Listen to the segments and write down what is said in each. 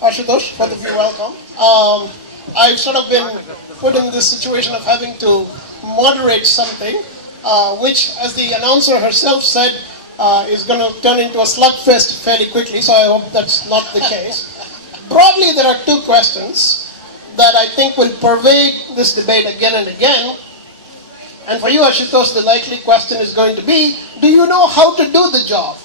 Ashutosh, both of you welcome. I've sort of been put in this situation of having to moderate something, which, as the announcer herself said, is going to turn into a slugfest fairly quickly, so I hope that's not the case. Broadly, there are two questions that I think will pervade this debate again and again. And for you, Ashutosh, the likely question is going to be, do you know how to do the job?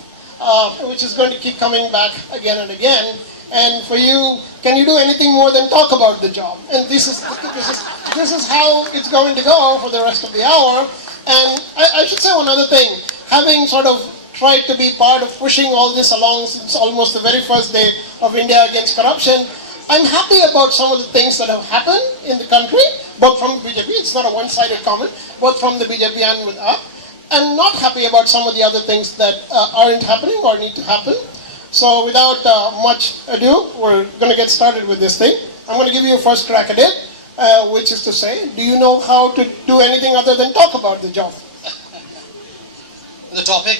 Which is going to keep coming back again and again. And for you, can you do anything more than talk about the job? And this is how it's going to go for the rest of the hour. And I should say one other thing. Having sort of tried to be part of pushing all this along since almost the very first day of India Against Corruption, I'm happy about some of the things that have happened in the country, both from BJP, it's not a one-sided comment, both from the BJP and with AAP, and not happy about some of the other things that aren't happening or need to happen. So without much ado, we're going to get started with this thing. I'm going to give you a first crack at it, which is to say, do you know how to do anything other than talk about the job? The topic,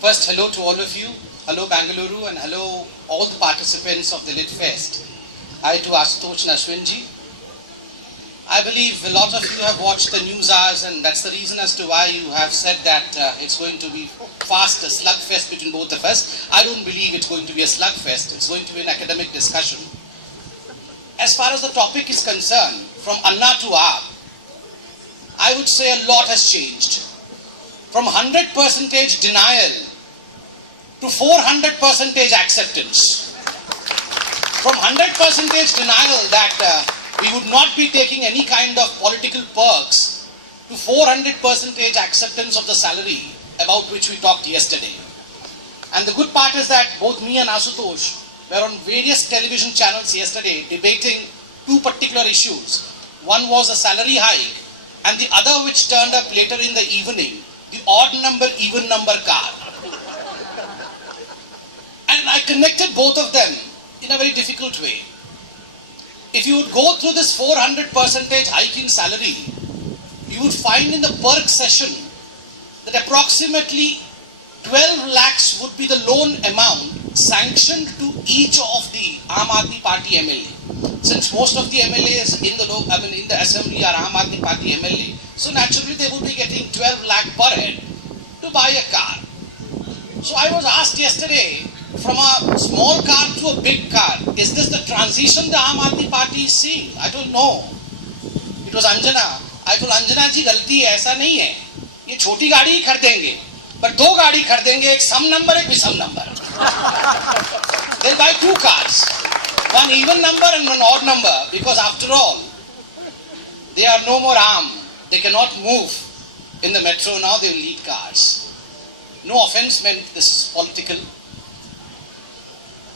first hello to all of you, hello Bangalore, and hello all the participants of the Lit Fest. Hi to Ashutosh Nashwinji. I believe a lot of you have watched the news hours, and that's the reason as to why you have said that it's going to be fast, a slugfest between both of us. I don't believe it's going to be a slugfest. It's going to be an academic discussion. As far as the topic is concerned, from Anna to AAP, I would say a lot has changed. From 100% denial to 400% acceptance. From 100% denial that we would not be taking any kind of political perks to 400% acceptance of the salary about which we talked yesterday. And the good part is that both me and Ashutosh were on various television channels yesterday debating two particular issues. One was a salary hike, and the other, which turned up later in the evening, the odd number, even number car. And I connected both of them in a very difficult way. If you would go through this 400% hike in salary, you would find in the perk session that approximately 12 lakhs would be the loan amount sanctioned to each of the Aam Aadmi Party MLA. Since most of the MLAs in the assembly are Aam Aadmi Party MLA, so naturally they would be getting 12 lakh per head to buy a car. So I was asked yesterday, from a small car to a big car, is this the transition the Aam Aadmi Party is seeing? I don't know. It was Anjana. I told Anjana ji, galti hai, aisa nahi hai. Ye choti gaadi hi khardenge, but do gaadi khardenge, ek sum number, ek visam number. They'll buy two cars, one even number and one odd number, because after all, they are no more armed. They cannot move in the metro now, they will need cars. No offense meant, this is political.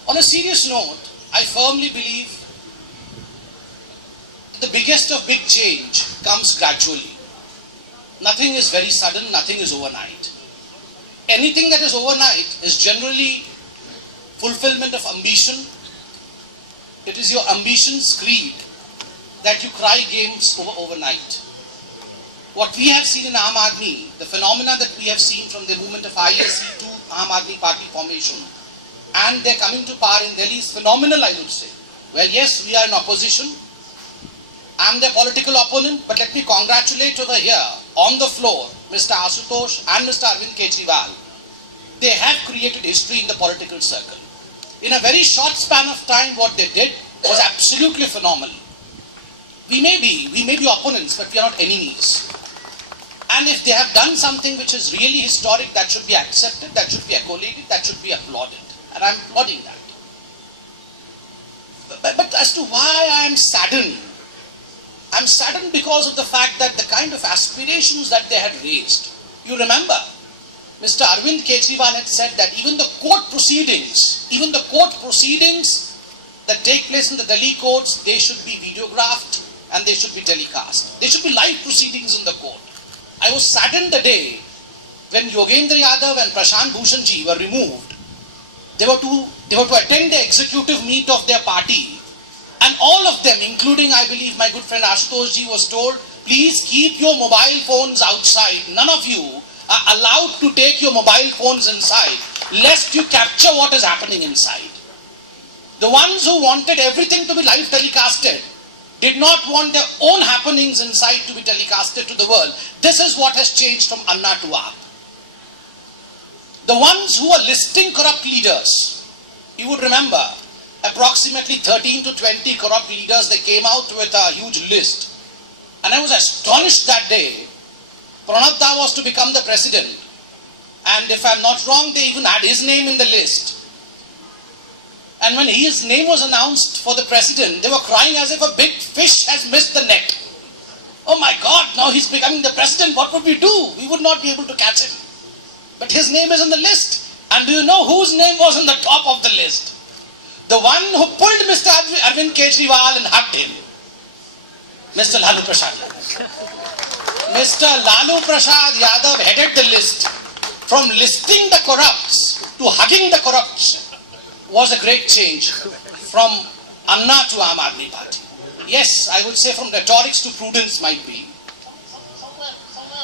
On a serious note, I firmly believe the biggest of big change comes gradually. Nothing is very sudden, nothing is overnight. Anything that is overnight is generally fulfillment of ambition. It is your ambition's greed that you cry games overnight. What we have seen in Aam Aadmi, the phenomena that we have seen from the movement of IAC to Aam Aadmi Party formation, and their coming to power in Delhi is phenomenal, I would say. Well, yes, we are in opposition. I am their political opponent, but let me congratulate over here, on the floor, Mr. Ashutosh and Mr. Arvind Kejriwal. They have created history in the political circle. In a very short span of time, what they did was absolutely phenomenal. We may be opponents, but we are not enemies. And if they have done something which is really historic, that should be accepted, that should be accoladed, that should be applauded. And I am applauding that. But as to why I am saddened, I am saddened because of the fact that the kind of aspirations that they had raised. You remember, Mr. Arvind Kejriwal had said that even the court proceedings that take place in the Delhi courts, they should be videographed and they should be telecast. They should be live proceedings in the court. I was saddened the day when Yogendra Yadav and Prashant Bhushan ji were removed. They were to attend the executive meet of their party, and all of them, including I believe my good friend Ashutosh ji, was told, please keep your mobile phones outside. None of you are allowed to take your mobile phones inside, lest you capture what is happening inside. The ones who wanted everything to be live telecasted did not want their own happenings inside to be telecasted to the world. This is what has changed from Anna to AAP. The ones who are listing corrupt leaders, you would remember, approximately 13 to 20 corrupt leaders, they came out with a huge list. And I was astonished that day. Pranab Da was to become the president. And if I'm not wrong, they even had his name in the list. And when his name was announced for the president, they were crying as if a big fish has missed the net. Oh my God, now he's becoming the president, what would we do? We would not be able to catch him. But his name is on the list. And do you know whose name was on the top of the list? The one who pulled Mr. Arvind Kejriwal and hugged him. Mr. Lalu Prasad Yadav. Mr. Lalu Prasad Yadav headed the list. From listing the corrupts to hugging the corrupts was a great change from Anna to Aam Aadmi Party. Yes, I would say from rhetorics to prudence might be. Somewhere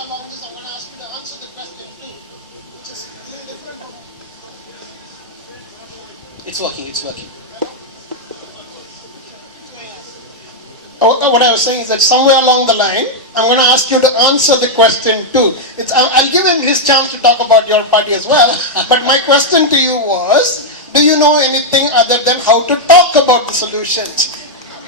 along this, I'm going to ask you to answer the question too, which is different. It's working. What I was saying is that somewhere along the line, I'm going to ask you to answer the question too. I'll give him his chance to talk about your party as well. But my question to you was, do you know anything other than how to talk about the solutions?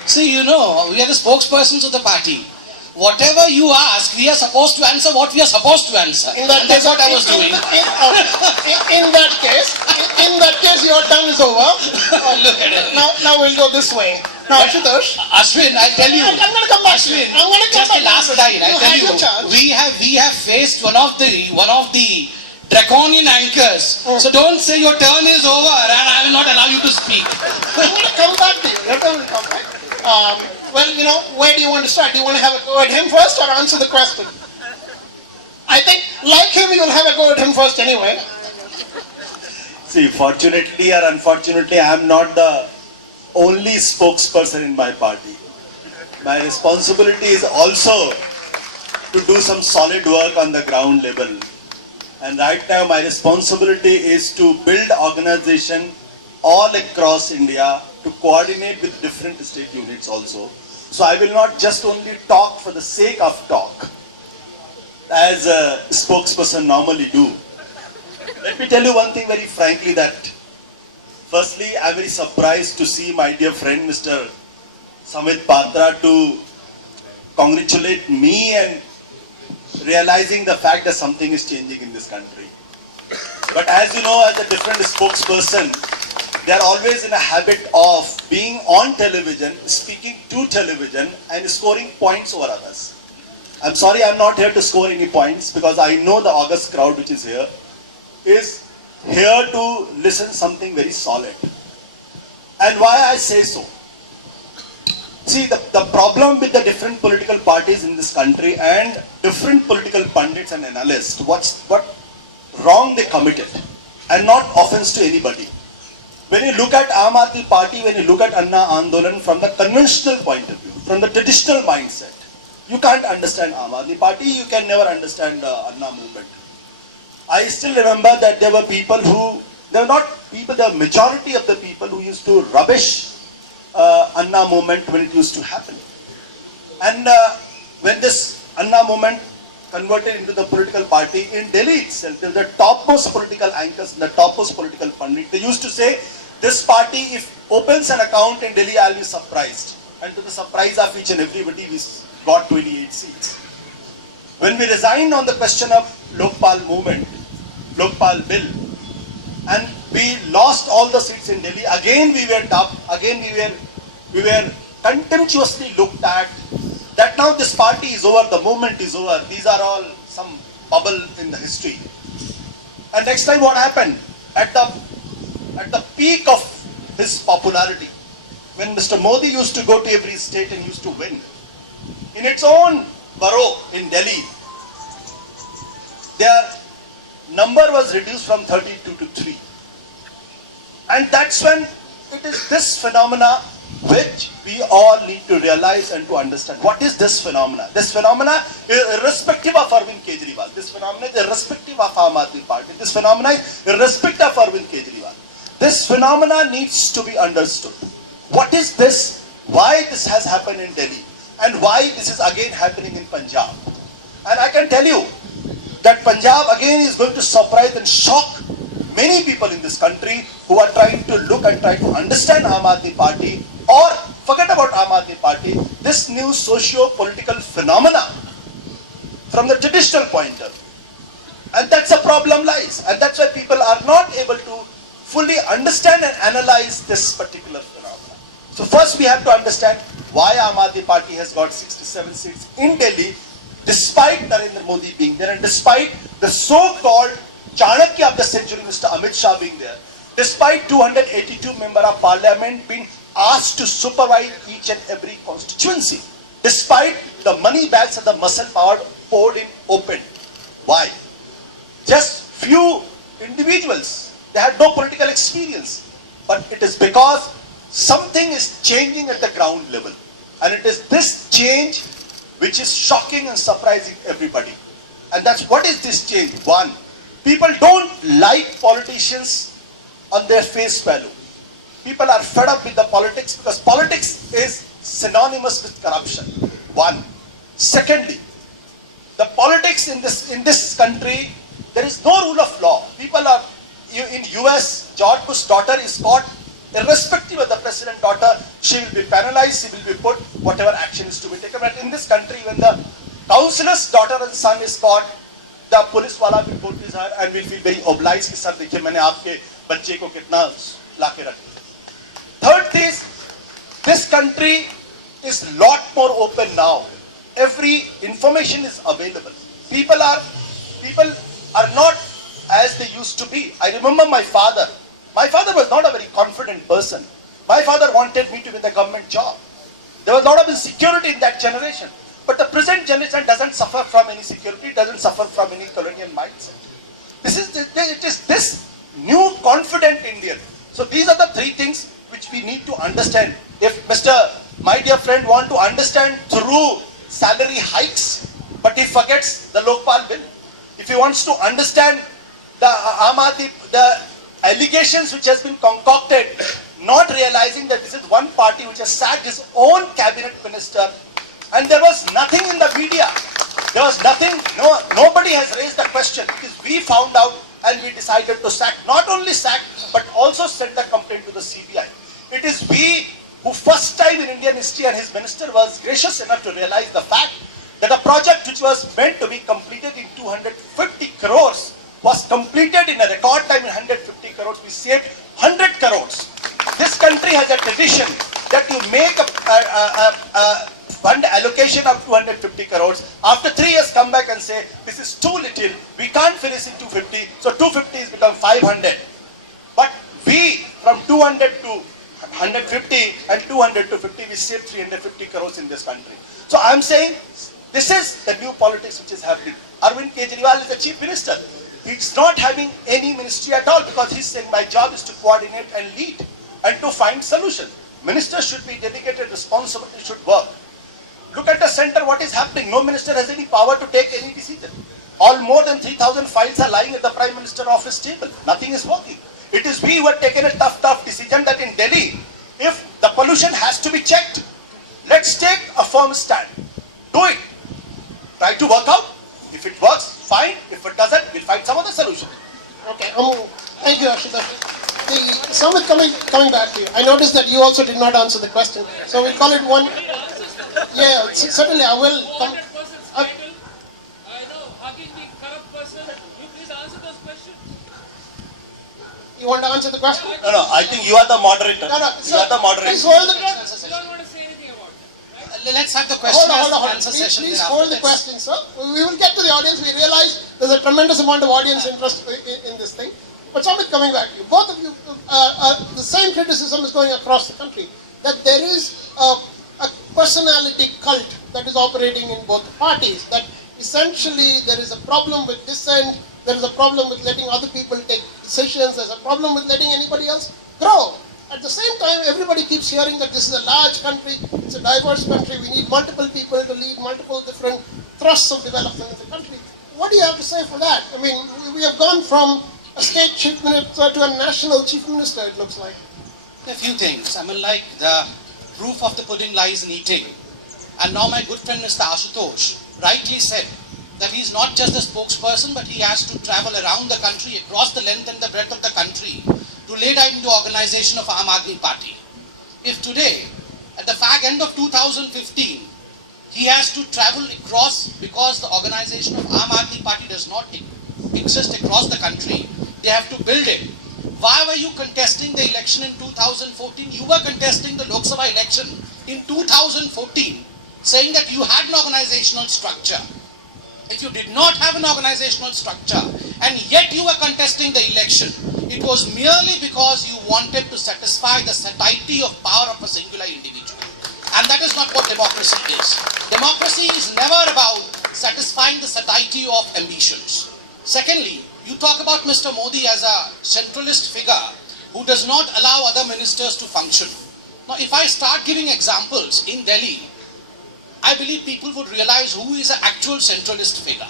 See, you know, we are the spokespersons of the party. Whatever you ask, we are supposed to answer what we are supposed to answer. That's what I was doing. In that case, your turn is over. Look at it. Now we'll go this way. Now, Ashutosh. Ashwin, I tell you. I'm going to come back. Ashwin, I'm going to come just back. the last line. I tell you, we have faced one of the draconian anchors. So don't say your turn is over and I will not allow you to speak. I'm going to come back to you. Your turn will come back. Well, you know, where do you want to start? Do you want to have a go at him first or answer the question? I think, like him, you'll have a go at him first anyway. See, fortunately or unfortunately, I am not the only spokesperson in my party. My responsibility is also to do some solid work on the ground level. And right now, my responsibility is to build organization all across India to coordinate with different state units also. So I will not just only talk for the sake of talk, as a spokesperson normally do. Let me tell you one thing very frankly that, firstly, I am very surprised to see my dear friend Mr. Sambit Patra to congratulate me and realizing the fact that something is changing in this country. But as you know, as a different spokesperson, they are always in a habit of being on television, speaking to television and scoring points over others. I'm sorry, I'm not here to score any points because I know the august crowd which is here to listen something very solid. And why I say so? See, the problem with the different political parties in this country and different political pundits and analysts, what wrong they committed, and not offense to anybody. When you look at Aam Aadmi Party, when you look at Anna Andolan from the conventional point of view, from the traditional mindset, you can't understand Aam Aadmi Party, you can never understand the Anna movement. I still remember that there were people who, there were not people, the majority of the people who used to rubbish Anna movement when it used to happen. And when this Anna movement converted into the political party in Delhi itself, the topmost political anchors, the topmost political pundits, they used to say, this party, if opens an account in Delhi, I'll be surprised. And to the surprise of each and everybody, we got 28 seats. When we resigned on the question of Lokpal movement, Lokpal bill, and we lost all the seats in Delhi, again we were tough, again we were contemptuously looked at, that now this party is over, the movement is over, these are all some bubble in the history. And next time what happened? At the peak of his popularity, when Mr. Modi used to go to every state and used to win, in its own borough in Delhi, their number was reduced from 32 to 3. And that's when it is this phenomena which we all need to realize and to understand. What is this phenomena? This phenomena is irrespective of Arvind Kejriwal. This phenomena is irrespective of Aam Aadmi Party. This phenomena is irrespective of Arvind Kejriwal. This phenomena needs to be understood. what is this, why this has happened in Delhi, and why this is again happening in Punjab. And I can tell you that Punjab again is going to surprise and shock many people in this country who are trying to look and try to understand Aam Aadmi Party, or forget about Aam Aadmi Party, this new socio-political phenomena from the traditional point of view. And that's a problem lies. And that's why people are not able to fully understand and analyze this particular phenomenon. So first we have to understand why Aam Aadmi Party has got 67 seats in Delhi, despite Narendra Modi being there, and despite the so-called Chanakya of the century, Mr. Amit Shah, being there, despite 282 member of parliament being asked to supervise each and every constituency, despite the money bags and the muscle power poured in open. Why? Just few individuals, they had no political experience, but it is because something is changing at the ground level, and it is this change which is shocking and surprising everybody. And that's what is this change? One, people don't like politicians on their face value. People are fed up with the politics because politics is synonymous with corruption. One. Secondly, the politics in this country, there is no rule of law. People are, in US, George Bush's daughter is caught, irrespective of the president's daughter, she will be penalized, she will be put, whatever action is to be taken. But in this country, when the councillor's daughter and son is caught, the police wala will notice her and will feel very obliged कि sir देखिए मैंने आपके बच्चे को कितना लाके रख दिया. Third is, this country is lot more open now. Every information is available. People are not as they used to be. I remember my father. My father was not a very confident person. My father wanted me to get a government job. There was a lot of insecurity in that generation. But the present generation doesn't suffer from any security, doesn't suffer from any colonial mindset. It is this new confident Indian. So these are the three things which we need to understand. If my dear friend want to understand through salary hikes, but he forgets the Lokpal bill. If he wants to understand the allegations which has been concocted, not realizing that this is one party which has sacked his own cabinet minister, and there was nothing in the media. There was nothing, nobody has raised the question. Because we found out and we decided to sack, not only sack, but also send the complaint to the CBI. It is we who first time in Indian history, and his minister was gracious enough to realize the fact that a project which was meant to be completed in 250 crores was completed in a record time in 150 crores. We saved 100 crores. This country has a tradition that you make a fund allocation of 250 crores. After 3 years come back and say, this is too little, we can't finish in 250, so 250 has become 500. But we, from 200 to 150 and 200 to 50, we saved 350 crores in this country. So I'm saying, this is the new politics which is happening. Arvind Kejriwal is the chief minister. He's not having any ministry at all because he's saying my job is to coordinate and lead and to find solutions. Ministers should be dedicated, responsibility should work. Look at the center, what is happening? No minister has any power to take any decision. All more than 3,000 files are lying at the Prime Minister's office table. Nothing is working. It is we who have taken a tough decision that in Delhi, if the pollution has to be checked, let's take a firm stand. Do it. Try to work out. If it works, fine. If it doesn't, we'll find some other solution. Okay. Thank you, Ashutosh. Sambit, coming back to you. I noticed that you also did not answer the question. So we'll call it one. Yeah, certainly I will. I know, hugging the corrupt person. You please answer those questions. You want to answer the question? No, I think you are the moderator. No, you are the moderator. Please hold the You don't want to say anything about it, right? Let's have the question Hold on. answer session. Please then hold after the question, sir. We will get to the audience. We realize there's a tremendous amount of audience interest in this thing. But Sambit, coming back to you, both of you, the same criticism is going across the country, that there is a personality cult that is operating in both parties, that essentially there is a problem with dissent, there is a problem with letting other people take decisions, there's a problem with letting anybody else grow. At the same time, everybody keeps hearing that this is a large country, it's a diverse country, we need multiple people to lead multiple different thrusts of development in the country. What do you have to say for that? I mean, we have gone from a state chief minister to a national chief minister, it looks like. A few things. I mean, like the proof of the pudding lies in eating. And now my good friend Mr. Ashutosh rightly said that he's not just a spokesperson, but he has to travel around the country, across the length and the breadth of the country, to lay down the organization of Aam Aadmi Party. If today, at the fag end of 2015, he has to travel across because the organization of Aam Aadmi Party does not exist across the country, they have to build it. Why were you contesting the election in 2014? You were contesting the Lok Sabha election in 2014, saying that you had an organizational structure. If you did not have an organizational structure and yet you were contesting the election, it was merely because you wanted to satisfy the satiety of power of a singular individual. And that is not what democracy is. Democracy is never about satisfying the satiety of ambitions. Secondly, you talk about Mr. Modi as a centralist figure who does not allow other ministers to function. Now, if I start giving examples in Delhi, I believe people would realize who is an actual centralist figure.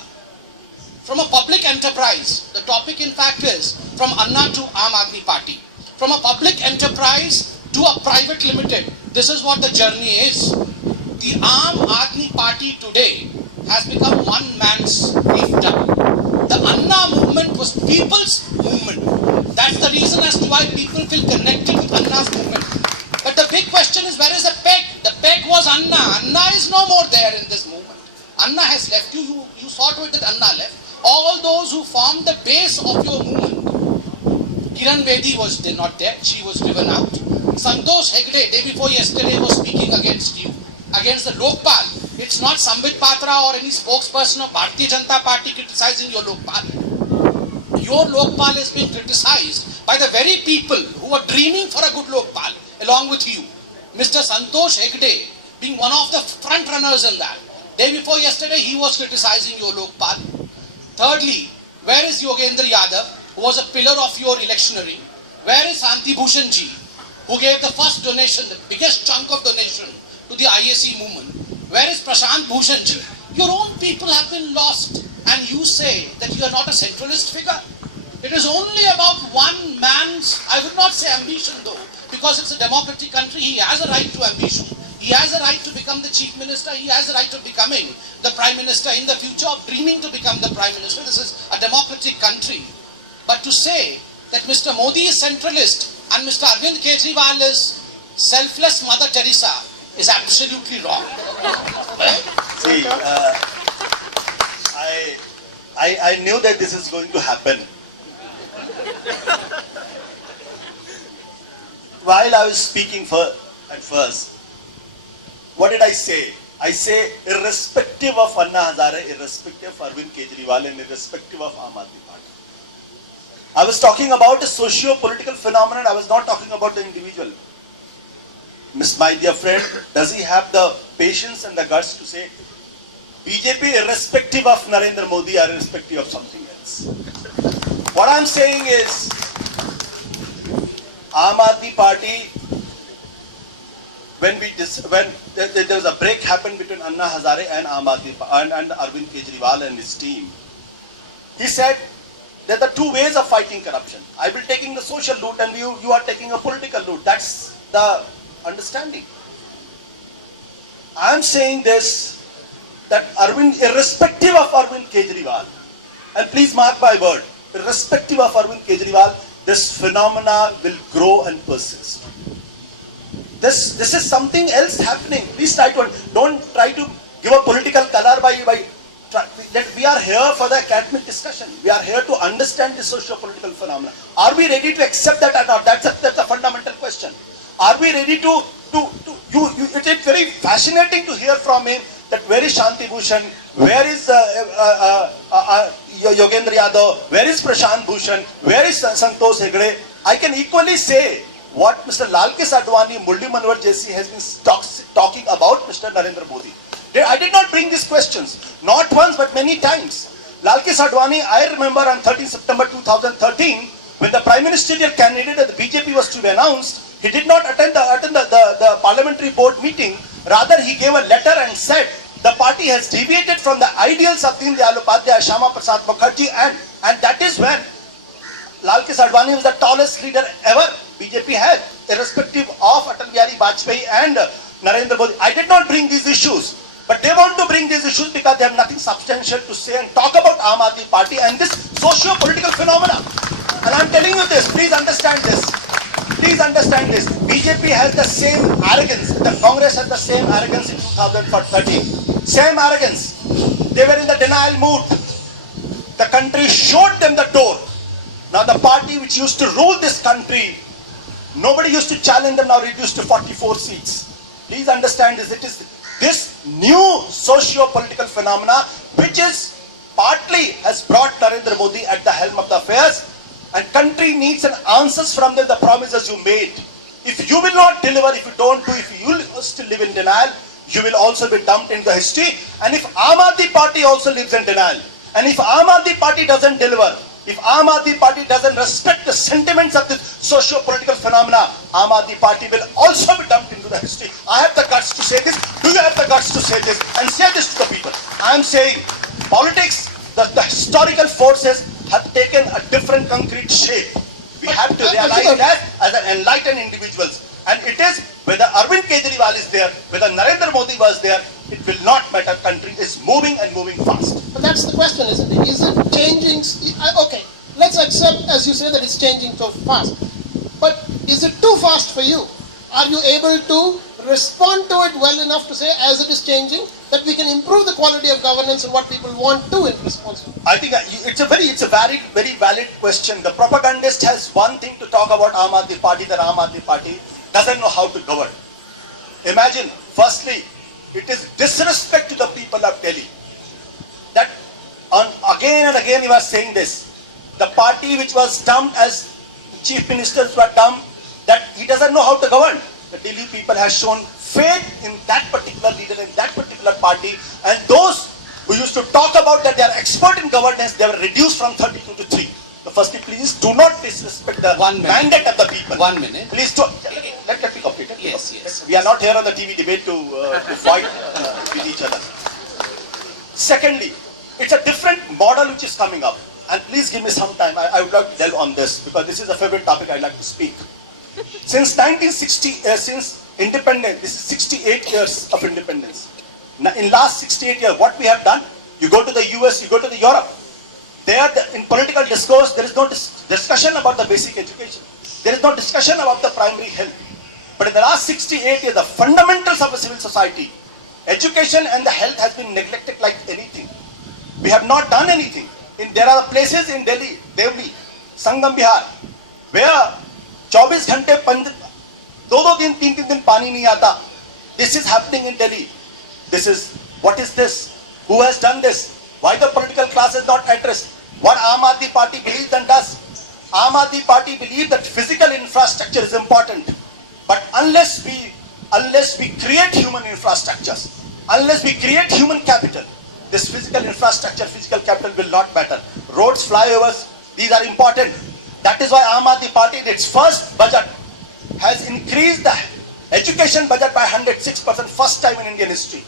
From a public enterprise, the topic in fact is from Anna to Aam Aadmi Party. From a public enterprise to a private limited, this is what the journey is. The Aam Aadmi Party today has become one man's fiefdom. The Anna movement was people's movement. That's the reason as to why people feel connected with Anna's movement. But the big question is, where is the peg? The peg was Anna. Anna is no more there in this movement. Anna has left you. You saw to it that Anna left. All those who formed the base of your movement. Kiran Bedi was not there. She was driven out. Santosh Hegde, day before yesterday, was speaking against you, against the Lokpal. It's not Sambit Patra or any spokesperson of Bharatiya Janata Party criticizing your Lokpal. Your Lokpal is being criticized by the very people who are dreaming for a good Lokpal along with you. Mr. Santosh Hegde being one of the front runners in that. Day before yesterday, he was criticizing your Lokpal. Thirdly, where is Yogendra Yadav, who was a pillar of your electioneering? Where is Santi Bhushan ji, who gave the first donation, the biggest chunk of donation to the IAC movement? Where is Prashant Bhushan ji? Your own people have been lost, and you say that you are not a centralist figure. It is only about one man's, I would not say ambition though, because it's a democratic country. He has a right to ambition. He has a right to become the chief minister. He has a right to becoming the prime minister in the future, of dreaming to become the prime minister. This is a democratic country. But to say that Mr. Modi is centralist and Mr. Arvind Kejriwal is selfless Mother Teresa is absolutely wrong. Right? See, I knew that this is going to happen. While I was speaking at first, what did I say? I say, irrespective of Anna Hazare, irrespective of Arvind Kejriwal, and irrespective of Aam Aadmi Party. I was talking about a socio-political phenomenon. I was not talking about the individual. My dear friend, does he have the patience and the guts to say, BJP irrespective of Narendra Modi or irrespective of something else? What I'm saying is, Aam Aadmi Party, when there was a break happened between Anna Hazare and and Arvind Kejriwal and his team, he said, there are two ways of fighting corruption. I will taking the social route and you are taking a political route. That's the understanding. I am saying this, that irrespective of Arvind Kejriwal, and please mark my word, irrespective of Arvind Kejriwal, this phenomena will grow and persist. This is something else happening. Please don't try to give a political color that we are here for the academic discussion. We are here to understand the socio-political phenomena. Are we ready to accept that or not? That's a fundamental question. Are we ready to it is very fascinating to hear from him that where is Shanti Bhushan, where is Yogendra Yadav, where is Prashant Bhushan, where is Santosh Hegde? I can equally say what Mr. Lalkesh Advani, Muldi Manwar JC has been talking about Mr. Narendra Modi. I did not bring these questions, not once but many times. Lalkesh Advani, I remember on 13 September 2013, when the Prime Ministerial candidate of the BJP was to be announced, he did not attend the parliamentary board meeting. Rather, he gave a letter and said, the party has deviated from the ideals of Deen Dayal Upadhyaya, Shyama Prasad Mukherjee, and that is when Lalkesh Advani was the tallest leader ever BJP had, irrespective of Atal Bihari Vajpayee and Narendra Modi. I did not bring these issues, but they want to bring these issues because they have nothing substantial to say and talk about Aam Aadmi Party and this socio-political phenomena. And I'm telling you this, please understand this. Please understand this. BJP has the same arrogance, the Congress has the same arrogance in 2013. Same arrogance. They were in the denial mood. The country showed them the door. Now the party which used to rule this country, nobody used to challenge them, now reduced to 44 seats. Please understand this. It is this new socio-political phenomena which is partly has brought Narendra Modi at the helm of the affairs, and country needs an answers from them, the promises you made. If you will not deliver, if you don't do, if you will still live in denial, you will also be dumped into history. And if Aam Aadmi Party also lives in denial, and if Aam Aadmi Party doesn't deliver, if Aam Aadmi Party doesn't respect the sentiments of this socio-political phenomena, Aam Aadmi Party will also be dumped into the history. I have the guts to say this. Do you have the guts to say this? And say this to the people. I am saying politics, the historical forces have taken a different concrete shape. We have to realize that as an enlightened individuals. And it is whether Arvind Kejriwal is there, whether Narendra Modi was there, it will not matter. Country is moving and moving fast. But that's the question, isn't it? Is it changing? Okay, let's accept, as you say, that it's changing so fast. But is it too fast for you? Are you able to respond to it well enough to say, as it is changing, that we can improve the quality of governance and what people want to in response to it? I think it's a very valid question. The propagandist has one thing to talk about Aam Aadmi Party, that Aam Aadmi Party doesn't know how to govern. Imagine, firstly, it is disrespect to the people of Delhi. That again and again he was saying this. The party which was dumped as chief ministers were dumped, that he doesn't know how to govern. The Delhi people has shown faith in that particular leader, in that particular party, and those who used to talk about that they are expert in governance, they were reduced from 32 to 3. So firstly, please do not disrespect the mandate of the people. 1 minute. Please do. Let me complete it. Yes. We are not here on the TV debate to fight with each other. Secondly, it's a different model which is coming up. And please give me some time. I would like to delve on this because this is a favorite topic I'd like to speak. Since 1960, since independence, this is 68 years of independence. Now, in last 68 years, what we have done, you go to the US, you go to the Europe. There, in political discourse, there is no discussion about the basic education. There is no discussion about the primary health. But in the last 68 years, the fundamentals of a civil society, education and the health has been neglected like anything. We have not done anything. There are places in Delhi, Devli, Sangam Bihar, where 24 घंटे 2 दिन 3 दिन पानी नहीं आता. This is happening in Delhi. What is this? Who has done this? Why the political class is not addressed? What Aam Aadmi Party believes and does? Aam Aadmi Party believes that physical infrastructure is important. But unless we create human infrastructures, unless we create human capital, this physical infrastructure, physical capital will not matter. Roads, flyovers, these are important. That is why Aam Aadmi Party in its first budget has increased the education budget by 106%, first time in Indian history.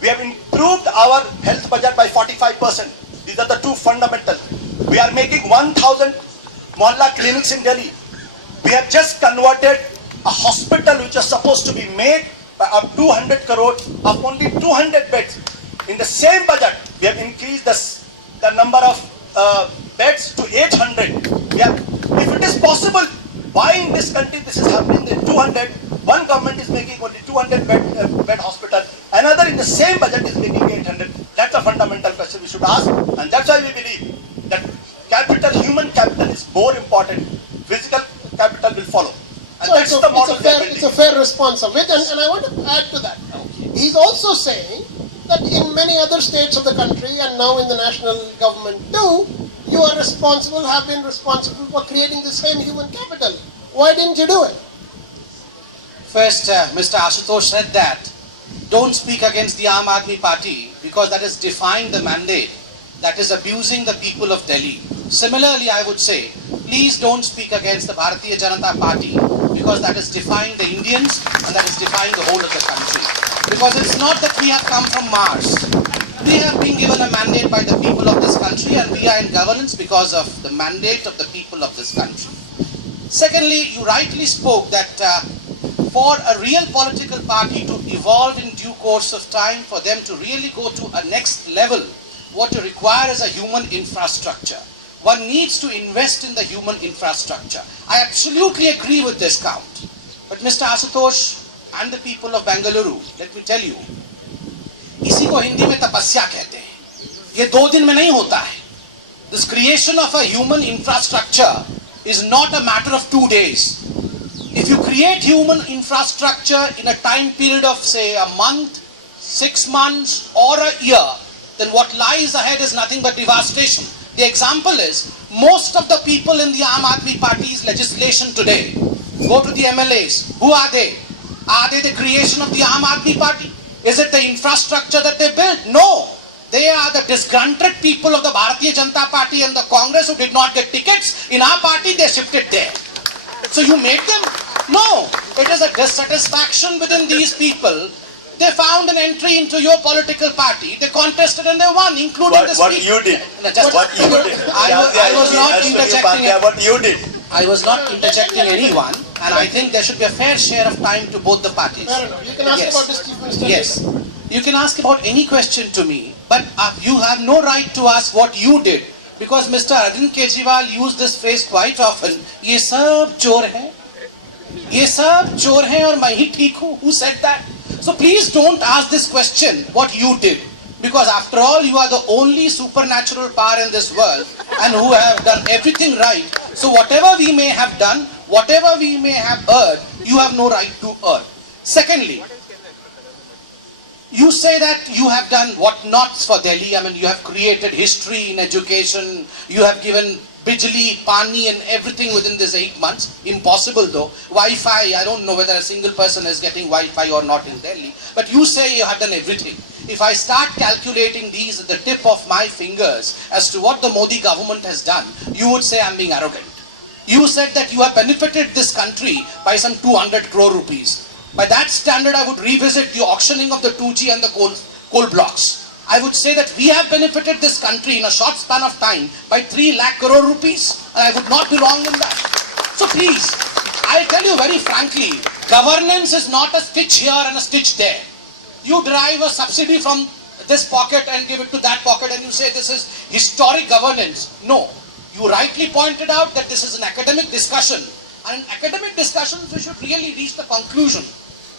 We have improved our health budget by 45%. These are the two fundamentals. We are making 1,000 mohalla clinics in Delhi. We have just converted a hospital which was supposed to be made by up 200 crore of only 200 beds. In the same budget, we have increased the number of beds to 800. If it is possible, why in this country this is happening in 200? One government is making only 200 bed hospital, another in the same budget is making 800. That's a fundamental question we should ask, and that's why we believe that human capital is more important. Physical capital will follow. And so that's the model it's a fair response of it, and I want to add to that. He's also saying that in many other states of the country and now in the national government too, you are responsible, have been responsible for creating the same human capital. Why didn't you do it? First, Mr. Ashutosh said that don't speak against the Aam Aadmi Party because that is defying the mandate, that is abusing the people of Delhi. Similarly, I would say, please don't speak against the Bharatiya Janata Party because that is defying the Indians and that is defying the whole of the country. Because it's not that we have come from Mars. We have been given a mandate by the people of this country and we are in governance because of the mandate of the people of this country. Secondly, you rightly spoke that for a real political party to evolve in due course of time, for them to really go to a next level, what you require is a human infrastructure. One needs to invest in the human infrastructure. I absolutely agree with this count. But Mr. Ashutosh and the people of Bangalore, let me tell you, इसी को हिंदी में तपस्या कहते हैं. ये 2 दिन में नहीं होता है. This creation of a human infrastructure is not a matter of 2 days. If you create human infrastructure in a time period of say a month, 6 months or a year, then what lies ahead is nothing but devastation. The example is, most of the people in the AAP party's legislation today, go to the MLAs, who are they? Are they the creation of the AAP party? Is it the infrastructure that they built? No. They are the disgruntled people of the Bharatiya Janata Party and the Congress who did not get tickets. In our party, they shifted there. So you made them? No. It is a dissatisfaction within these people. They found an entry into your political party. They contested and they won, including the What speaker. you did. Just What you did. I was not interjecting. What you did. I was not interjecting anyone, and I think there should be a fair share of time to both the parties. Fair enough. You can ask Yes. about this Chief Minister. Yes. You can ask about any question to me, but you have no right to ask what you did, because Mr. Arvind Kejriwal used this phrase quite often. ये सब चोर हैं, ये सब चोर हैं और मैं ही ठीक हूँ. Who said that? So please don't ask this question, what you did. Because after all, you are the only supernatural power in this world and who have done everything right. So whatever we may have done, whatever we may have earned, you have no right to earn. Secondly, you say that you have done what-nots for Delhi. I mean, you have created history in education. You have given bijli, pani and everything within these 8 months. Impossible though. Wi-Fi, I don't know whether a single person is getting Wi-Fi or not in Delhi. But you say you have done everything. If I start calculating these at the tip of my fingers as to what the Modi government has done, you would say I'm being arrogant. You said that you have benefited this country by some 200 crore rupees. By that standard, I would revisit the auctioning of the 2G and the coal blocks. I would say that we have benefited this country in a short span of time by 3 lakh crore rupees, and I would not be wrong in that. So please, I'll tell you very frankly, governance is not a stitch here and a stitch there. You derive a subsidy from this pocket and give it to that pocket and you say this is historic governance. No. You rightly pointed out that this is an academic discussion. And in academic discussions, we should really reach the conclusion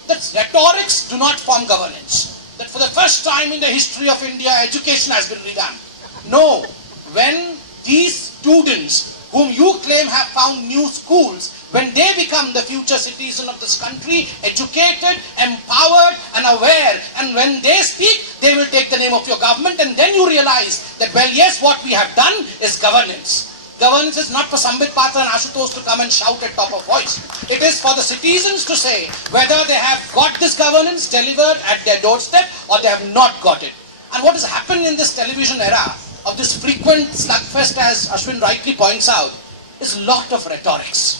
that rhetorics do not form governance. That for the first time in the history of India, education has been revamped. No. When these students whom you claim have found new schools, when they become the future citizen of this country, educated, empowered and aware, and when they speak, they will take the name of your government, and then you realize that, well, yes, what we have done is governance. Governance is not for Sambit Patra and Ashutosh to come and shout at top of voice. It is for the citizens to say whether they have got this governance delivered at their doorstep or they have not got it. And what has happened in this television era of this frequent slugfest, as Ashwin rightly points out, is a lot of rhetorics.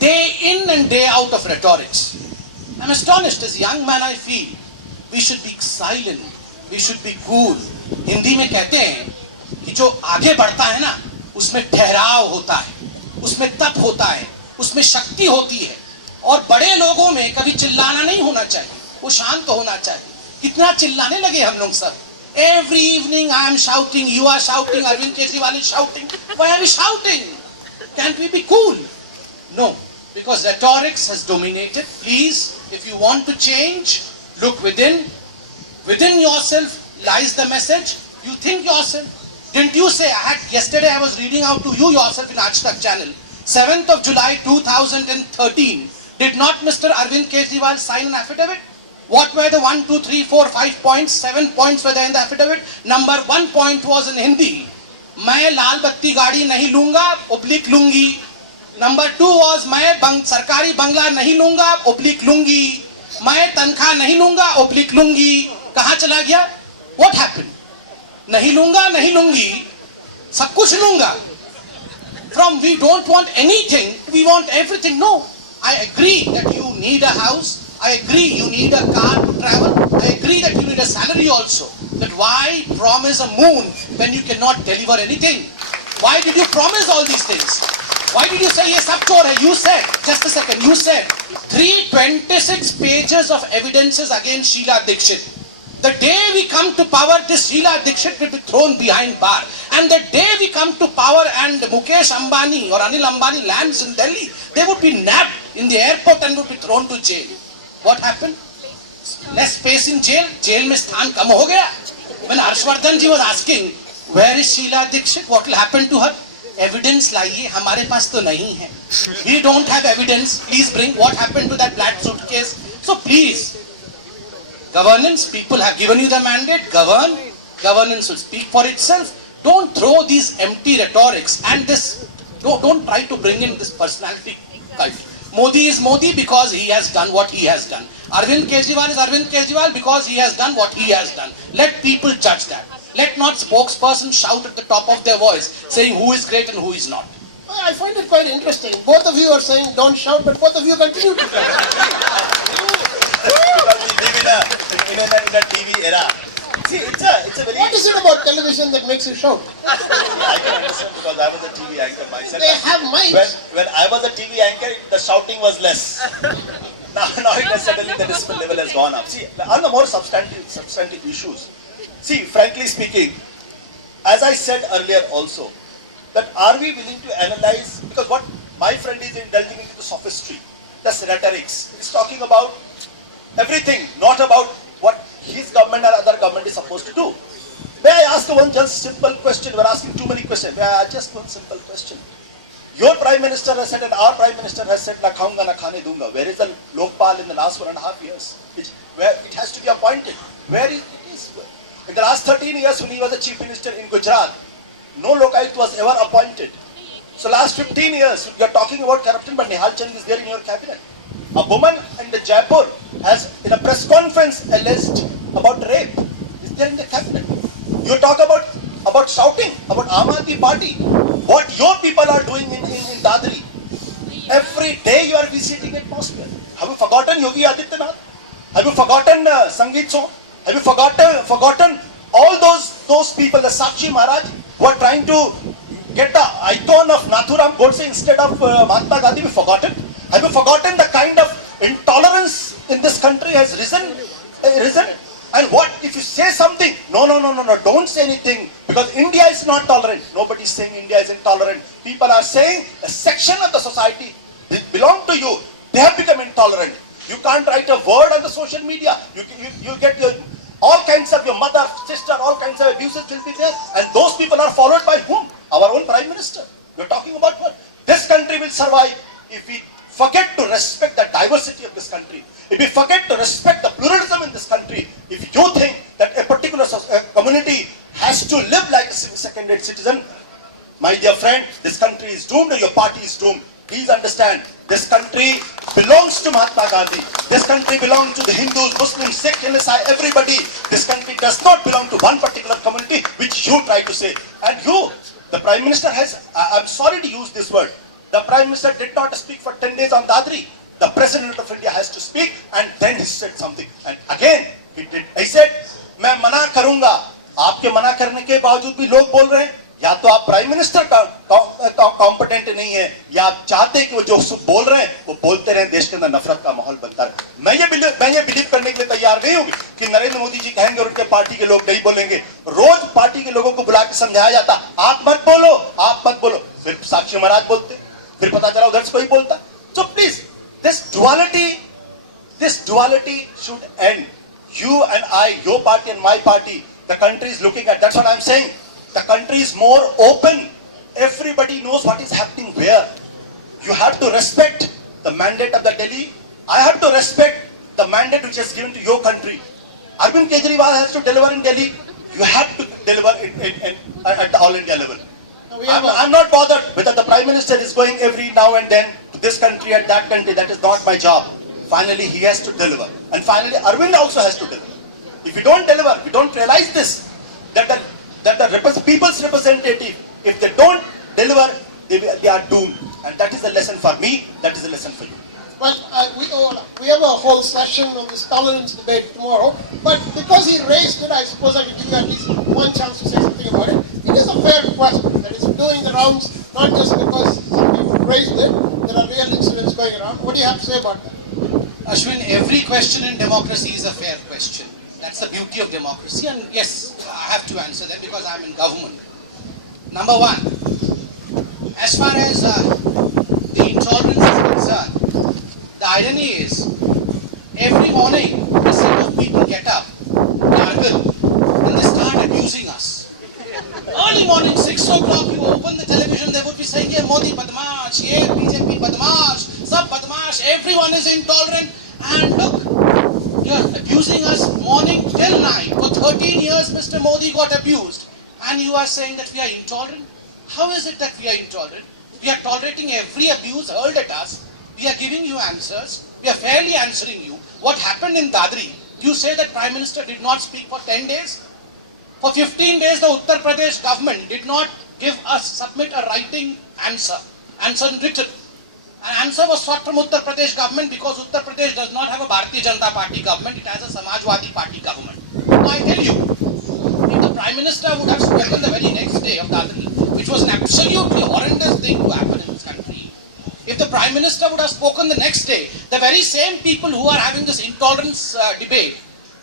Day in and day out of rhetorics. I'm astonished. As a young man, I feel we should be silent. We should be cool. Hindi में कहते हैं कि जो आगे बढ़ता है ना, उसमें ठहराव होता है, उसमें तप होता है, उसमें शक्ति होती है. और बड़े लोगों में कभी चिल्लाना नहीं होना चाहिए, वो शांत होना चाहिए. कितना चिल्लाने लगे हम लोग सब. Every evening I am shouting, you are shouting, Arvind Kejriwal is shouting. Why are we shouting? Can't we be cool? No, because rhetorics has dominated. Please, if you want to change, look within. Within yourself lies the message. You think yourself. Didn't you say, yesterday I was reading out to you yourself in Archid channel, 7th of July 2013, did not Mr. Arvind Kejriwal sign an affidavit? What were the 1, 2, 3, 4, 5 points, 7 points were there in the affidavit? Number 1 point was in Hindi. मैं लाल बत्ती गाड़ी नहीं लूंगा, oblique लूंगी. Number 2 was मैं सरकारी बंगला नहीं लूंगा, oblique लूंगी. मैं तनख्वाह नहीं लूंगा, oblique लूंगी. कहाँ चला गया? What happened? नहीं लूंगा, नहीं लूंगी, सब कुछ लूंगा. From we don't want anything, we want everything. No, I agree that you need a house. I agree you need a car to travel. I agree that you need a salary also. But why promise a moon when you cannot deliver anything? Why did you promise all these things? Why did you say ye sab chor hai? You said, just a second, you said 326 pages of evidences against Sheila Dikshit. The day we come to power, this Sheila Dikshit will be thrown behind bar. And the day we come to power and Mukesh Ambani or Anil Ambani lands in Delhi, they would be nabbed in the airport and would be thrown to jail. What happened? Less space in jail. Jail mein sthan kam ho gaya. When Harshvardhan ji was asking, where is Sheila Dikshit? What will happen to her? Evidence laiye, hamare paas to nahi hai. We don't have evidence. Please bring what happened to that black suitcase. So please, governance, people have given you the mandate, govern. Governance will speak for itself. Don't throw these empty rhetorics and this, don't try to bring in this personality cult. Modi is Modi because he has done what he has done. Arvind Kejriwal is Arvind Kejriwal because he has done what he has done. Let people judge that. Let not spokespersons shout at the top of their voice saying who is great and who is not. I find it quite interesting. Both of you are saying don't shout, but both of you continue to shout. Because we live in a TV era. See, it's a very... What is it about television that makes you shout? I can understand because I was a TV anchor myself. They have mics. When I was a TV anchor, the shouting was less. Now it has suddenly the decibel level has gone up. See, on the more substantive issues. See, frankly speaking, as I said earlier also, that are we willing to analyze, because what my friend is indulging into the sophistry, that's rhetorics. He's talking about everything, not about what his government or other government is supposed to do. May I ask one just simple question? We're asking too many questions. May I ask just one simple question? Your Prime Minister has said and our Prime Minister has said, na khaunga, na khane dunga. Where is the Lokpal in the last 1.5 years? Where it has to be appointed. Where is it? In the last 13 years when he was the Chief Minister in Gujarat, no Lokayukt was ever appointed. So last 15 years, you're talking about corruption, but Nihal Chand is there in your cabinet. A woman in the Jaipur has, in a press conference, alleged about rape. Is there in the cabinet. You talk about shouting, about Aam Aadmi Party. What your people are doing in Dadri. Every day you are visiting atmosphere. Have you forgotten Yogi Adityanath? Have you forgotten Sangeet Song? Have you forgotten all those people, the Sakshi Maharaj, who are trying to get the icon of Nathuram Godse instead of Mahatma Gandhi? Have you forgotten? Have you forgotten the kind of intolerance in this country has risen? And what if you say something? No, don't say anything because India is not tolerant. Nobody is saying India is intolerant. People are saying a section of the society belong to you. They have become intolerant. You can't write a word on the social media. You get all kinds of your mother, sister, all kinds of abuses will be there. And those people are followed by whom? Our own Prime Minister. You're talking about what? This country will survive if we forget to respect the diversity of this country. If we forget to respect the pluralism in this country. If you think that a particular community has to live like a second-rate citizen, my dear friend, this country is doomed or your party is doomed. Please understand, this country belongs to Mahatma Gandhi. This country belongs to the Hindus, Muslims, Sikh, Isai, everybody. This country does not belong to one particular community, which you try to say. And you, the Prime Minister has, I'm sorry to use this word, the Prime Minister did not speak for 10 days on Dadri. The President of India has to speak and then he said something. And again, he said, मैं मना करूंगा. आपके मना करने के बावजूद भी लोग बोल रहे हैं या तो आप प्राइम मिनिस्टर कॉम्पिटेंट नहीं है या आप चाहते हैं कि वो जो बोल रहे हैं वो बोलते रहे, देश के अंदर नफरत का माहौल बनता रहे. मैं ये बिलीव करने के लिए तैयार नहीं हूँ कि नरेंद्र मोदी जी कहेंगे और उनके पार्टी के लोग नहीं बोलेंगे. रोज पार्टी के लोगों को बुला के समझाया जाता, आप मत बोलो. फिर साक्षी महाराज बोलते, फिर पता चला उधर से कोई बोलता. So please, this duality should end. You and I, your party and my party, the country is looking at, that's what I'm saying. The country is more open. Everybody knows what is happening where. You have to respect the mandate of the Delhi. I have to respect the mandate which is given to your country. Arvind Kejriwal has to deliver in Delhi. You have to deliver at the all India level. I'm not bothered whether the Prime Minister is going every now and then to this country and that country. That is not my job. Finally, he has to deliver. And finally, Arvind also has to deliver. If we don't deliver, we don't realize this, that the people's representative, if they don't deliver, they are doomed. And that is a lesson for me, that is a lesson for you. Well, we have a whole session on this tolerance debate tomorrow, but because he raised it, I suppose I can give you at least one chance to say something about it. It is a fair question that is doing the rounds not just because some people raised it. There are real incidents going around. What do you have to say about that? Ashwin, every question in democracy is a fair question. That's the beauty of democracy, and yes, I have to answer that because I'm in government. Number one, as far as the intolerance is concerned, the irony is, every morning a set of people get up, gargle, and they start abusing us. Early morning, 6 o'clock, you open the television, they would be saying, "Ye Modi badmash, ye BJP badmash, sab badmash, everyone is intolerant, and look, you're abusing us morning till night. For 13 years, Mr. Modi got abused, and you are saying that we are intolerant? How is it that we are intolerant? We are tolerating every abuse hurled at us. We are giving you answers. We are fairly answering you. What happened in Dadri? You say that Prime Minister did not speak for 10 days? For 15 days, the Uttar Pradesh government did not submit a writing answer written. An answer was sought from Uttar Pradesh government because Uttar Pradesh does not have a Bharatiya Janata Party government, it has a Samajwadi Party government. Now I tell you, if the Prime Minister would have spoken the very next day of Dadri, which was an absolutely horrendous thing to happen in this country, if the Prime Minister would have spoken the next day, the very same people who are having this intolerance debate,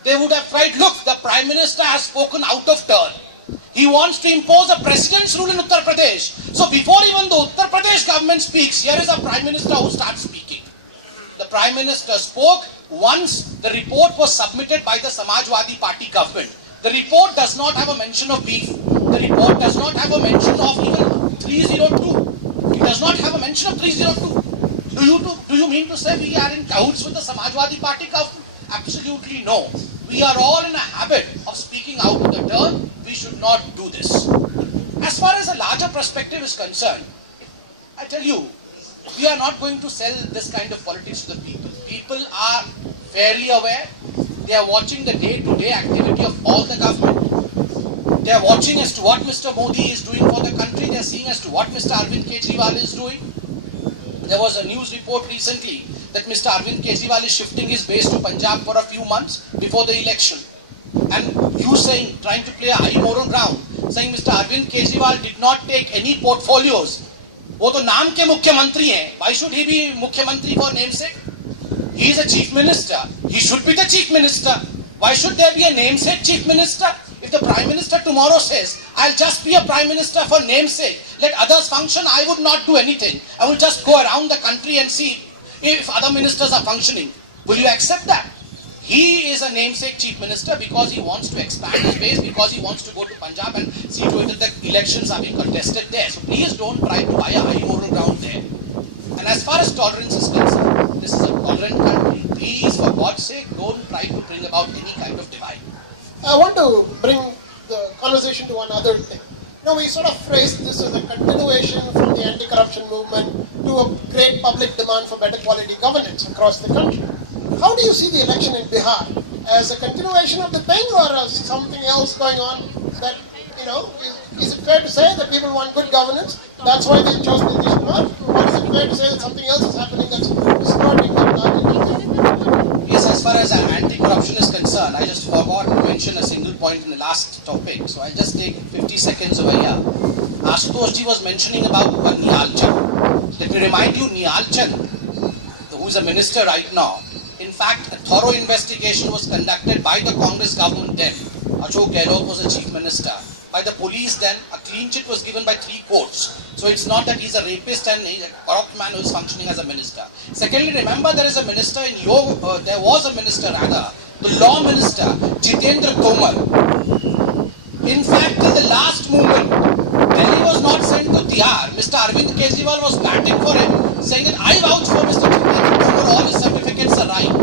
they would have tried, look, the Prime Minister has spoken out of turn. He wants to impose a president's rule in Uttar Pradesh. So before even the Uttar Pradesh government speaks, here is a Prime Minister who starts speaking. The Prime Minister spoke once the report was submitted by the Samajwadi Party government. The report does not have a mention of beef. The report does not have a mention of even 302. It does not have a mention of 302. Do you mean to say we are in cahoots with the Samajwadi Party government? Absolutely no. We are all in a habit of speaking out of the turn. We should not do this. As far as a larger perspective is concerned, I tell you, we are not going to sell this kind of politics to the people. People are fairly aware. They are watching the day-to-day activity of all the government. They are watching as to what Mr. Modi is doing for the country. They are seeing as to what Mr. Arvind Kejriwal is doing. There was a news report recently that Mr. Arvind Kejriwal is shifting his base to Punjab for a few months before the election. And you saying, trying to play a high moral ground, saying Mr. Arvind Kejriwal did not take any portfolios. वो तो नाम के मुख्यमंत्री हैं. Why should he be मुख्यमंत्री for namesake? He is a chief minister. He should be the chief minister. Why should there be a namesake chief minister? If the Prime Minister tomorrow says, I'll just be a Prime Minister for namesake, let others function, I would not do anything. I will just go around the country and see if other ministers are functioning. Will you accept that? He is a namesake chief minister because he wants to expand his base, because he wants to go to Punjab and see to it that the elections are being contested there. So please don't try to buy a high moral ground there. And as far as tolerance is concerned, this is a tolerant country. Please, for God's sake, don't try to bring about any kind of divide. I want to bring the conversation to one other thing. We sort of phrased this as a continuation from the anti-corruption movement to a great public demand for better quality governance across the country. How do you see the election in Bihar? As a continuation of the thing, or as something else going on that, is it fair to say that people want good governance? That's why they chose Nitish Kumar? Or is it fair to say that something else is happening that's distorting the narrative? Yes, as far as anti-corruption is concerned, I just forgot to mention a single point in the last topic. So I'll just take 50 seconds over here. Ashutosh ji was mentioning about Nihal Chand. Let me remind you, Nihal Chand, who is a minister right now, in fact, a thorough investigation was conducted by the Congress government then. Ashok Gehlot was the chief minister. By the police then, a clean chit was given by 3 courts. So it's not that he's a rapist and he's a corrupt man who is functioning as a minister. Secondly, remember there is a minister in there was a minister rather, the law minister, Jitendra Tomar. In fact, till the last moment, Delhi was not sent to Tihar. Mr. Arvind Kejriwal was batting for him, saying that I vouch for Mr. Jitendra Tomar, all his certificates are right.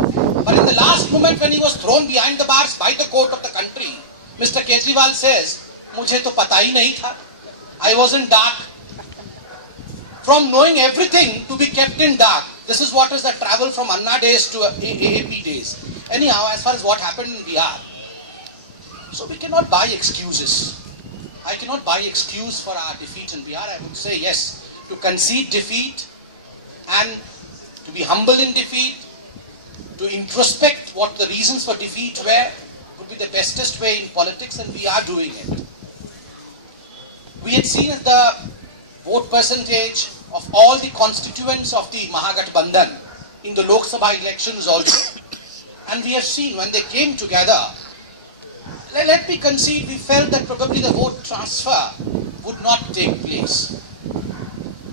But in the last moment when he was thrown behind the bars by the court of the country, Mr. Kejriwal says, मुझे तो पता ही नहीं था. I was in dark. From knowing everything to be kept in dark. This is what is the travel from Anna days to AAP days. Anyhow, as far as what happened in Bihar, so we cannot buy excuses. I cannot buy excuse for our defeat in Bihar. I would say yes, to concede defeat and to be humble in defeat, to introspect what the reasons for defeat were, would be the bestest way in politics, and we are doing it. We had seen the vote percentage of all the constituents of the Mahagathbandhan in the Lok Sabha elections also. And we have seen when they came together, let me concede, we felt that probably the vote transfer would not take place.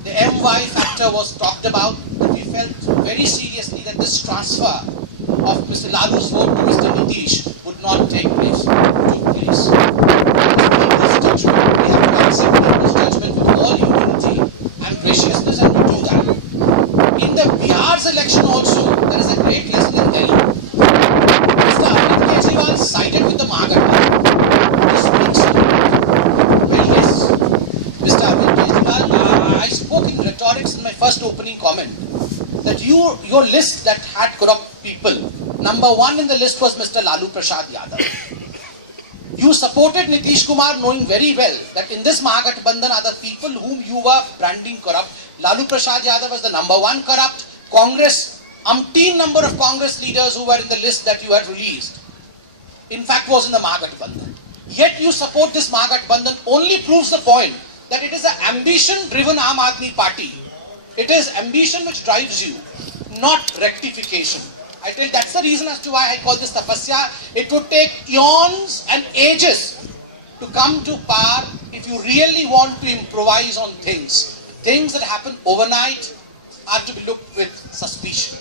The MY factor was talked about, but we felt very seriously that this transfer of Mr. Lalu's vote to Mr. Nitish would not take place. Took place. It's people's judgment. We have to accept people's judgment with all humility and graciousness, and we do that. In the Bihar's election also, there is a great lesson in Delhi. Mr. Archid Kejriwal sided with the Mahagathbandhan. This speaks to it. Well, yes, Mr. Archid Kejriwal, I spoke in rhetorics in my first opening comment that your list that had corrupt people, number one in the list was Mr. Lalu Prasad Yadav. You supported Nitish Kumar knowing very well that in this Mahagathbandhan are the people whom you were branding corrupt. Lalu Prasad Yadav was the number one corrupt. Congress, umpteen number of Congress leaders who were in the list that you had released, in fact was in the Mahagathbandhan. Yet you support this Mahagathbandhan only proves the point that it is an ambition-driven Aam Aadmi Party. It is ambition which drives you, not rectification. I tell you, that's the reason as to why I call this tapasya. It would take eons and ages to come to power if you really want to improvise on things. Things that happen overnight are to be looked with suspicion.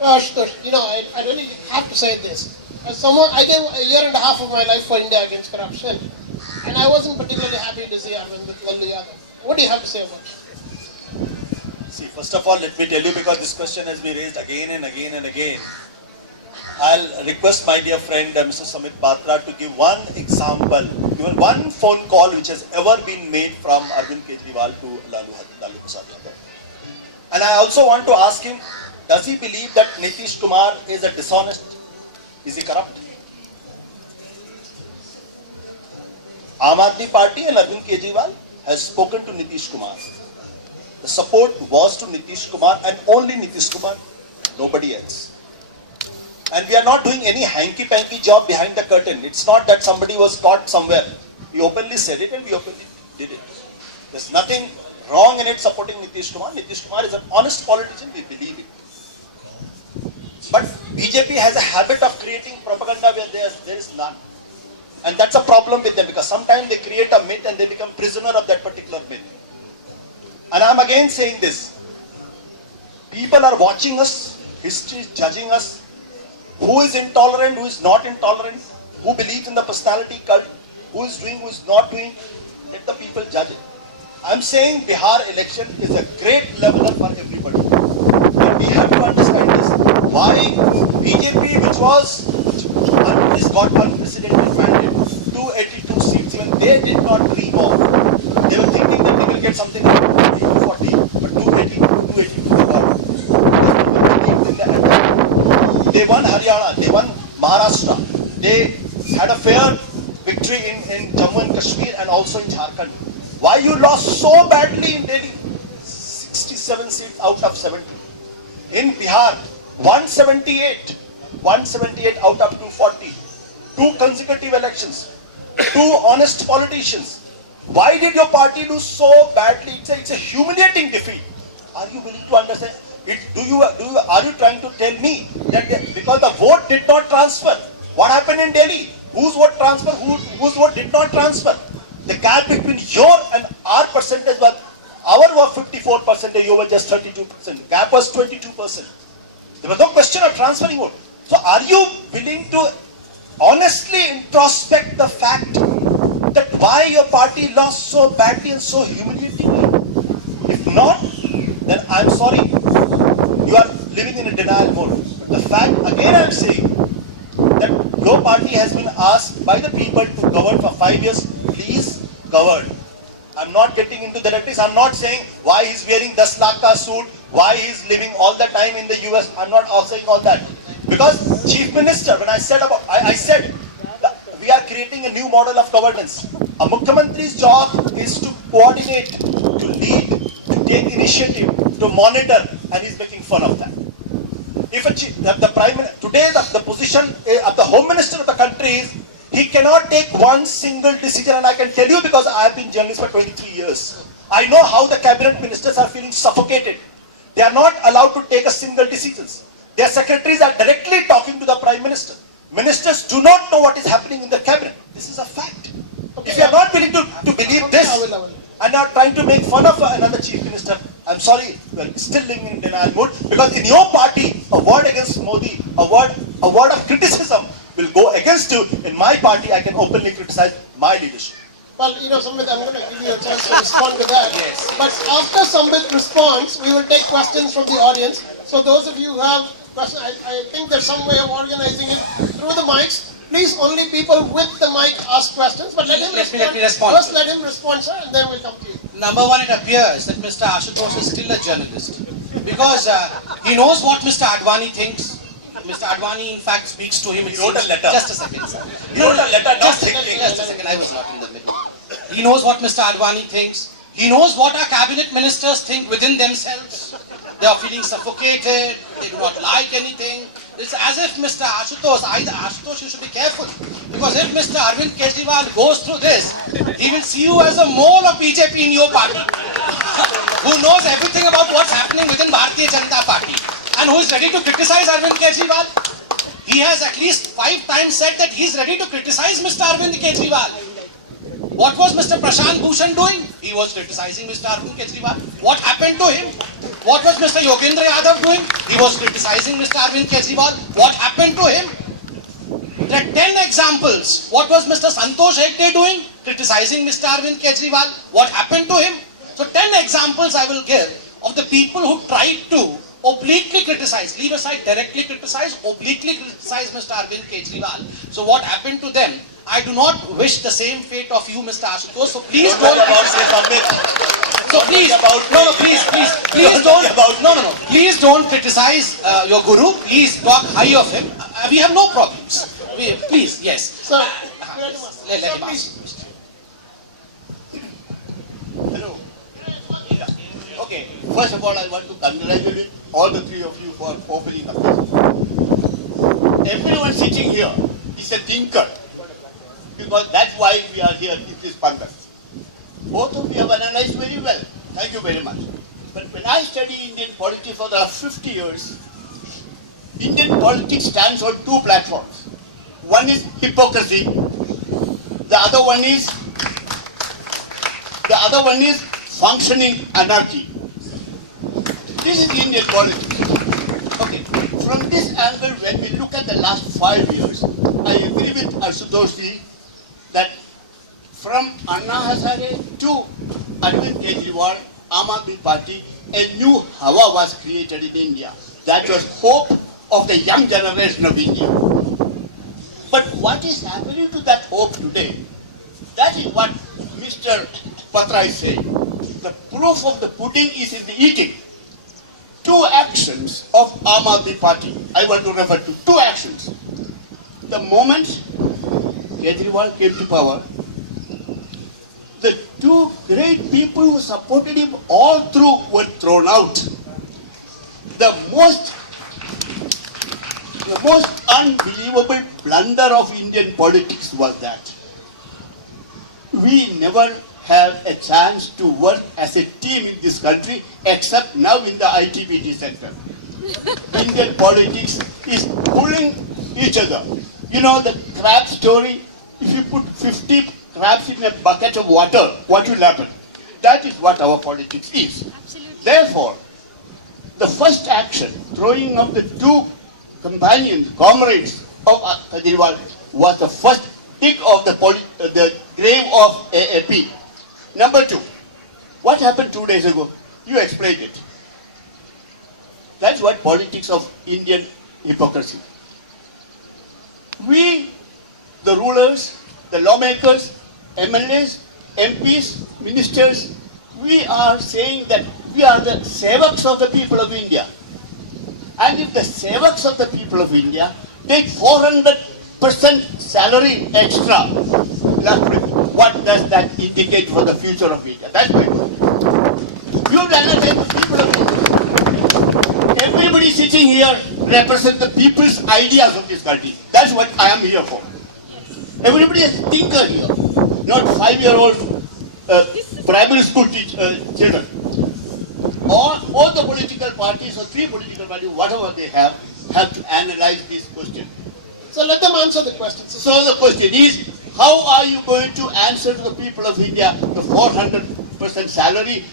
Ashutosh, I really have to say this. As someone, I gave a year and a half of my life for India against corruption, and I wasn't particularly happy to see Arvind with Lalu Yadav. What do you have to say about it? See, first of all, let me tell you, because this question has been raised again and again and again. I'll request my dear friend Mr. Sambit Patra to give one example, even one phone call which has ever been made from Arvind Kejriwal to Lalu Prasad Yadav. And I also want to ask him, does he believe that Nitish Kumar is a dishonest? Is he corrupt? Aam Aadmi Party and Arvind Kejriwal has spoken to Nitish Kumar. The support was to Nitish Kumar and only Nitish Kumar, nobody else. And we are not doing any hanky-panky job behind the curtain. It's not that somebody was caught somewhere. We openly said it and we openly did it. There's nothing wrong in it supporting Nitish Kumar. Nitish Kumar is an honest politician, we believe it. But BJP has a habit of creating propaganda where there is none. And that's a problem with them, because sometimes they create a myth and they become prisoner of that particular myth. And I'm again saying this. People are watching us, history is judging us. Who is intolerant, who is not intolerant, who believes in the personality cult, who is doing, who is not doing. Let the people judge it. I'm saying Bihar election is a great leveler for everybody. And we have to understand this. Why BJP, which got unprecedented mandate, 282 seats, even they did not dream of. They were thinking that they will get something like 240, but 282 they got. They won Haryana, they won Maharashtra, they had a fair victory in Jammu and Kashmir and also in Jharkhand. Why you lost so badly in Delhi? 67 seats out of 70. In Bihar, 178 out of 240. 2 consecutive elections, 2 honest politicians. Why did your party do so badly? It's a humiliating defeat. Are you willing to understand? Are you trying to tell me that because the vote did not transfer? What happened in Delhi? Whose vote transferred? Whose vote did not transfer? The gap between your and our percentage was, our was 54%, you were just 32%. Gap was 22%. There was no question of transferring vote. So are you willing to honestly introspect the fact that why your party lost so badly and so humiliatingly? If not, then I'm sorry. You are living in a denial mode. The fact, again I'm saying, that your party has been asked by the people to govern for 5 years. Please govern. I'm not getting into the rhetoric. I'm not saying why he's wearing 10 lakh ka suit, why he's living all the time in the US. I'm not saying all that. Because Chief Minister, when I said that we are creating a new model of governance. A Mukhyamantri's job is to coordinate, to lead, to take initiative, to monitor, and he's making fun of that. If today the position of the Home Minister of the country is, he cannot take one single decision, and I can tell you because I have been journalist for 23 years. I know how the cabinet ministers are feeling suffocated. They are not allowed to take a single decisions. Their secretaries are directly talking to the Prime Minister. Ministers do not know what is happening in the cabinet. This is a fact. If you are not willing to believe this, I will. and are trying to make fun of another chief minister, I'm sorry, we are still living in denial mode, because in your party, a word against Modi, a word of criticism will go against you. In my party, I can openly criticize my leadership. Well, Sambit, I'm going to give you a chance to respond to that. Yes. But after Sambit responds, we will take questions from the audience. So those of you who have questions, I think there's some way of organizing it through the mics. Please, only people with the mic ask questions. But let me respond. First, let him respond, sir, and then we'll come to you. Number one, it appears that Mr. Ashutosh is still a journalist because he knows what Mr. Advani thinks. Mr. Advani, in fact, speaks to him. He wrote a letter. Just a second, sir. He wrote a letter, not Just a thinking. second, I was not in the middle. He knows what Mr. Advani thinks. He knows what our cabinet ministers think within themselves. They are feeling suffocated. They do not like anything. It's as if Mr. Ashutosh, you should be careful. Because if Mr. Arvind Kejriwal goes through this, he will see you as a mole of BJP in your party. Who knows everything about what's happening within Bharatiya Janata Party. And who is ready to criticize Arvind Kejriwal. He has at least 5 times said that he is ready to criticize Mr. Arvind Kejriwal. What was Mr. Prashant Bhushan doing? He was criticizing Mr. Arvind Kejriwal. What happened to him? What was Mr. Yogendra Yadav doing? He was criticizing Mr. Arvind Kejriwal. What happened to him? There are 10 examples. What was Mr. Santosh Hegde doing? Criticizing Mr. Arvind Kejriwal. What happened to him? So 10 examples I will give of the people who tried to obliquely criticize, leave aside directly criticize, obliquely criticize Mr. Arvind Kejriwal. So what happened to them? I do not wish the same fate of you, Mr. Ashutosh. So please don't. So please, please don't criticize your guru. Please talk high of him. We have no problems. Please, yes. Sir, Let him ask. Hello. Okay, first of all, I want to congratulate all the 3 of you for opening up this. Everyone sitting here is a thinker, because that's why we are here in this pandal. Both of you have analyzed very well. Thank you very much. But when I study Indian politics for the last 50 years, Indian politics stands on 2 platforms. One is hypocrisy. The other one is functioning anarchy. This is Indian politics. Okay. From this angle, when we look at the last 5 years, I agree with Ashutosh ji that from Anna Hazare to Arvind Kejriwal, Aam Aadmi Party, a new Hawa was created in India. That was hope of the young generation of India. But what is happening to that hope today? That is what Mr. Patra is saying. The proof of the pudding is in the eating. 2 actions of Aam Aadmi Party. I want to refer to 2 actions. The moment Kejriwal came to power, the 2 great people who supported him all through were thrown out. The most unbelievable blunder of Indian politics was that we never have a chance to work as a team in this country, except now in the ITBT sector. Indian politics is pulling each other. You know the crab story? If you put 50 crabs in a bucket of water, what will happen? That is what our politics is. Absolutely. Therefore, the first action, throwing up the 2 comrades of Kejriwal, was the first dig of the grave of AAP. Number 2, what happened 2 days ago? You explained it. That's what politics of Indian hypocrisy. We, the rulers, the lawmakers, MLAs, MPs, ministers, we are saying that we are the sevaks of the people of India. And if the sevaks of the people of India take 400% salary extra, what does that indicate for the future of India? That's my question. You have analyzed the people of India. Everybody sitting here represents the people's ideas of this country. That's what I am here for. Everybody is a thinker here, not 5-year-old primary school children. All the political parties or three political parties, whatever they have to analyze this question. So let them answer the question. So the question is, how are you going to answer to the people of India the 400% salary,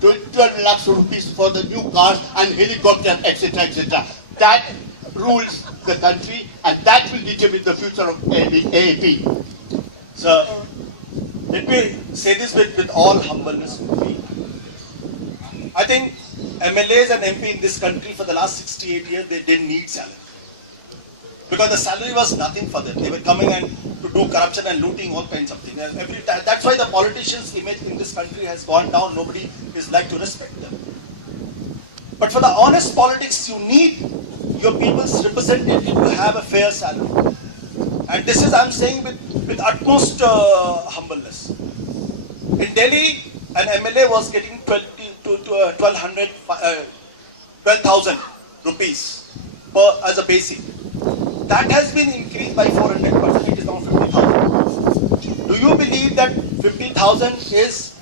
12 lakhs rupees for the new cars and helicopter, etc., etc. That rules the country and that will determine the future of AAP. So, let me say this with all humbleness. I think MLAs and MP in this country for the last 68 years, they didn't need salary. Because the salary was nothing for them. They were coming and to do corruption and looting all kinds of things. That's why the politicians' image in this country has gone down. Nobody is like to respect them. But for the honest politics, you need your people's representative to have a fair salary. And this is, I'm saying with utmost humbleness. In Delhi, an MLA was getting 12,000 rupees as a basic. That has been increased by 400%. It is now 50,000. Do you believe that 50,000 is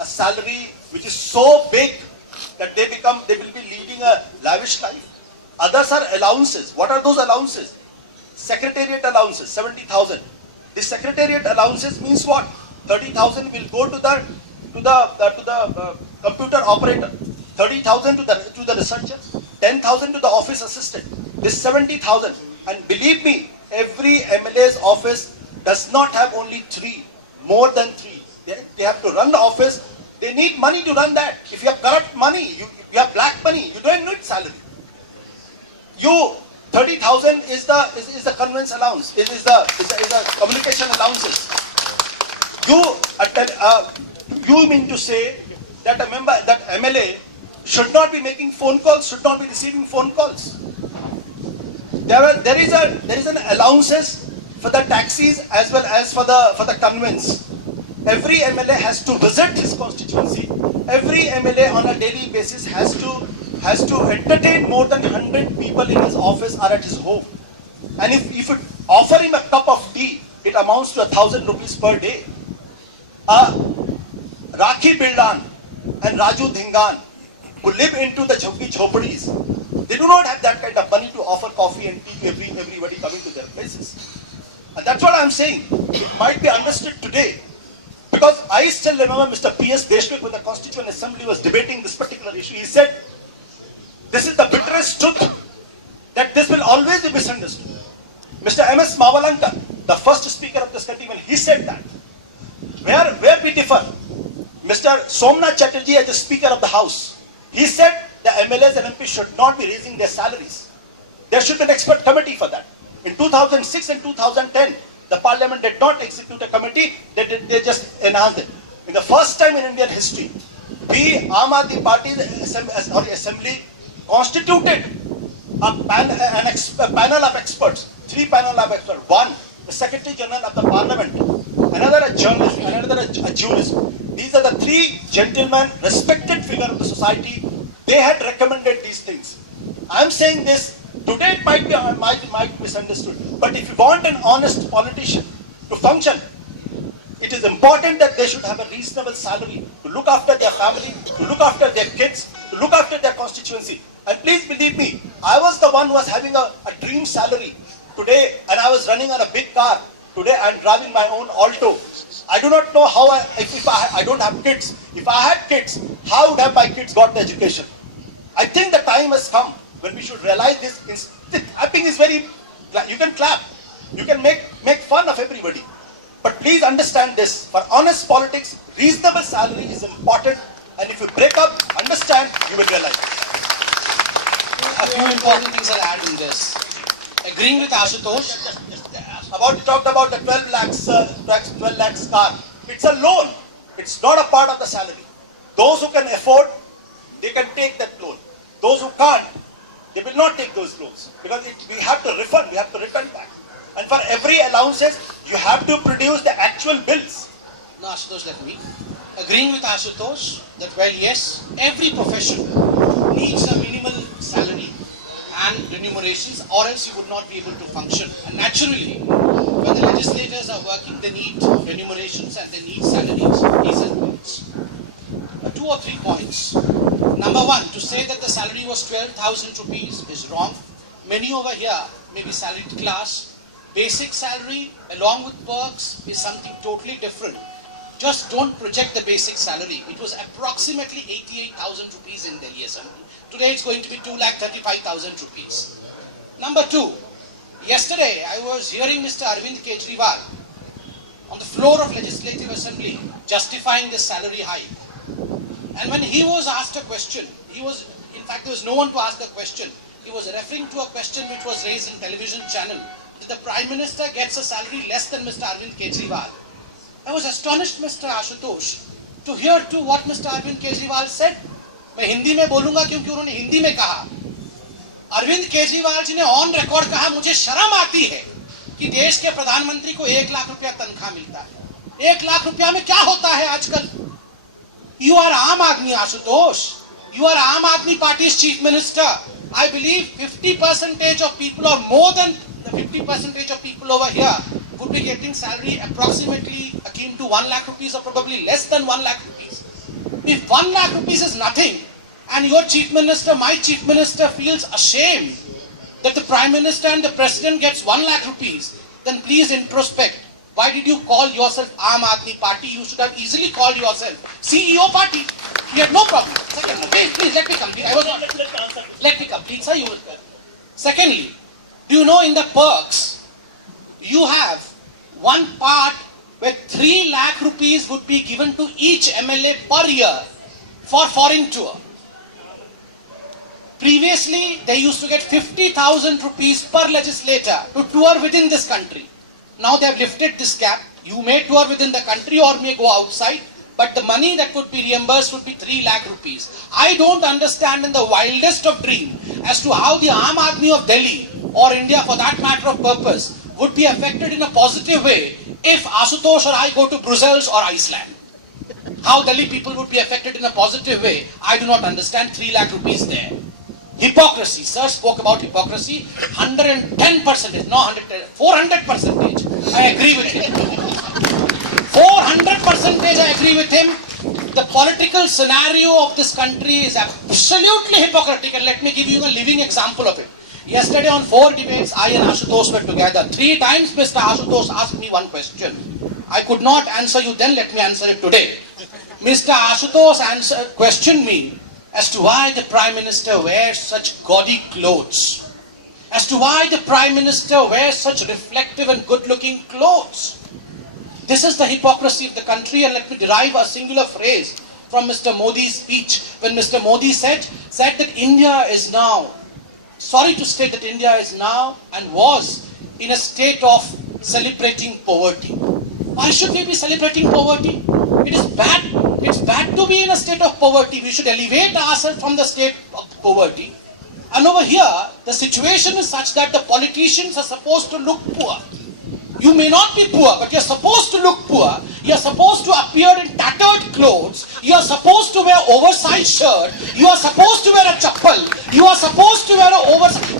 a salary which is so big that they will be leading a lavish life? Others are allowances. What are those allowances? Secretariat allowances, 70,000. The secretariat allowances means what? 30,000 will go to the computer operator, 30,000 to the researcher, 10,000 to the office assistant. This 70,000. And believe me, every MLA's office does not have only 3, more than 3. They have to run the office. They need money to run that. If you have corrupt money, you have black money, you don't need salary. 30,000 is the conveyance allowance, is the communication allowances. You mean to say that a member, that MLA should not be making phone calls, should not be receiving phone calls? There is an allowances for the taxis as well as for the conveyance. Every MLA has to visit his constituency. Every MLA on a daily basis has to entertain more than 100 people in his office or at his home. And if you offer him a cup of tea, it amounts to 1,000 rupees per day. Rakhi Bildan and Raju Dhingan, who live into the Jhoggi Jhopadis, they do not have that kind of money to offer coffee and tea to everybody coming to their places. And that's what I'm saying. It might be understood today. Because I still remember Mr. P.S. Deshmukh, when the Constituent Assembly was debating this particular issue, he said, this is the bitterest truth, that this will always be misunderstood. Mr. M.S. Mavalankar, the first speaker of this country, when he said that, where we differ, Mr. Somnath Chatterjee as the Speaker of the House, he said the MLAs and MPs should not be raising their salaries. There should be an expert committee for that. In 2006 and 2010, the Parliament did not execute a committee, they just enhanced it. In the first time in Indian history, we, Aam Aadmi Party Assembly, constituted a panel of experts, 3 panel of experts. One, the Secretary General of the Parliament, another a journalist, another a jurist. These are the 3 gentlemen, respected figure of the society. They had recommended these things. I'm saying this, today it might be misunderstood, but if you want an honest politician to function, it is important that they should have a reasonable salary to look after their family, to look after their kids, to look after their constituency. And please believe me, I was the one who was having a dream salary today, and I was running on a big car. Today I am driving my own Alto. I do not know how, if I don't have kids. If I had kids, how would have my kids got the education? I think the time has come when we should realize this. Clapping is very, you can clap, you can make fun of everybody. But please understand this, for honest politics, reasonable salary is important, and if you break up, understand, you will realize. A few important things I'll add in this. Agreeing with Ashutosh, Talked about the 12 lakhs car. It's a loan. It's not a part of the salary. Those who can afford, they can take that loan. Those who can't, they will not take those loans. Because we have to refund, we have to return back. And for every allowances, you have to produce the actual bills. no, Ashutosh, let me. Agreeing with Ashutosh that, well, yes, every profession needs a minimal salary and remunerations, or else you would not be able to function. And naturally, when the legislators are working, they need remunerations and they need salaries, decent wages. salary was 12,000 rupees is wrong. Many over here may be salaried class. Basic salary along with perks is something totally different. Just don't project the basic salary. It was approximately 88,000 rupees in Delhi Assembly. Today it's going to be 2,35,000 rupees. Number two, yesterday I was hearing Mr. Arvind Kejriwal on the floor of Legislative Assembly justifying this salary hike. And when he was asked a question, in fact there was no one to ask a question. He was referring to a question which was raised in television channel that the Prime Minister gets a salary less than Mr. Arvind Kejriwal. I was astonished, Mr. Ashutosh, to hear to what Mr. Arvind Kejriwal said. मैं हिंदी में बोलूंगा क्योंकि उन्होंने हिंदी में कहा. अरविंद केजरीवाल जी ने on record कहा, मुझे शर्म आती है कि देश के प्रधानमंत्री को 1 लाख रुपया तनख्वाह मिलता है. 1 लाख रुपया में क्या होता है आजकल? You are आम आदमी, Ashutosh. You are Aam Aadmi Party's chief minister. I believe 50% of people, or more than the 50% of people over here, would be getting salary approximately akin to 1 lakh rupees or probably less than 1 lakh rupees. If 1 lakh rupees is nothing, and your chief minister, my chief minister, feels ashamed that the prime minister and the president gets 1 lakh rupees, then please introspect. Why did you call yourself Aam Aadmi Party? You should have easily called yourself CEO Party. You had no problem. Secondly, please let me complete. Let me complete, sir. You will. Secondly, do you know in the perks, you have one part where 3 lakh rupees would be given to each MLA per year for foreign tour. Previously, they used to get 50,000 rupees per legislator to tour within this country. Now they have lifted this cap. You may tour within the country or may go outside, but the money that would be reimbursed would be 3 lakh rupees. I don't understand in the wildest of dream as to how the Aam Aadmi of Delhi or India for that matter of purpose would be affected in a positive way if Ashutosh or I go to Brussels or Iceland. How Delhi people would be affected in a positive way, I do not understand. 3 lakh rupees there. Hypocrisy. Sir spoke about hypocrisy. 110%, no 400%. I agree with him. 400% I agree with him. The political scenario of this country is absolutely hypocritical, and let me give you a living example of it. Yesterday on 4 debates, I and Ashutosh were together. 3 times Mr. Ashutosh asked me one question. I could not answer you then, let me answer it today. Mr. Ashutosh questioned me as to why the Prime Minister wears such gaudy clothes. As to why the Prime Minister wears such reflective and good-looking clothes. This is the hypocrisy of the country, and let me derive a singular phrase from Mr. Modi's speech. When Mr. Modi said that India is now, sorry to state that India is now and was in a state of celebrating poverty. Why should we be celebrating poverty? It is bad. It's bad to be in a state of poverty. We should elevate ourselves from the state of poverty. And over here, the situation is such that the politicians are supposed to look poor. You may not be poor, but you're supposed to look poor. You're supposed to appear in tattered clothes. You're supposed to wear oversized shirt. You are supposed to wear a chappal. You are supposed to wear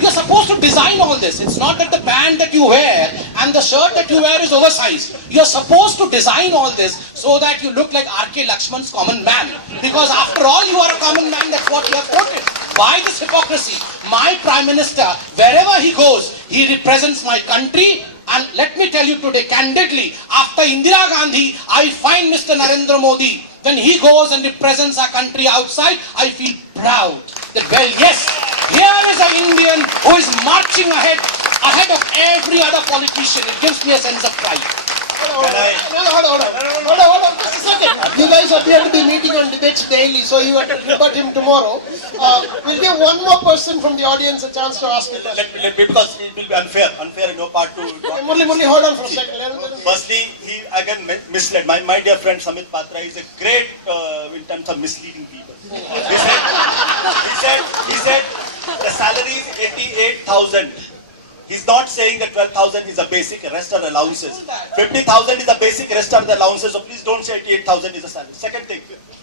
you're supposed to design all this. It's not that the band that you wear and the shirt that you wear is oversized. You're supposed to design all this so that you look like R.K. Lakshman's common man. Because after all, you are a common man. That's what you have quoted. Why this hypocrisy? My Prime Minister, wherever he goes, he represents my country. And let me tell you today, candidly, after Indira Gandhi, I find Mr. Narendra Modi, when he goes and represents our country outside, I feel proud that, well, yes, here is an Indian who is marching ahead of every other politician. It gives me a sense of pride. Hold on, just a second. You guys appear to be meeting on debates daily, so you have to rebut him tomorrow. We'll give one more person from the audience a chance to ask a question. Because it will be unfair in your part to... Murli, hold on for a second. Firstly, he again misled. My dear friend Sambit Patra is a great in terms of misleading people. He said the salary is 88,000. He's not saying that 12,000 is a basic, rest are allowances. 50,000 is a basic, rest are the allowances. So please don't say 88,000 is a salary. Second thing,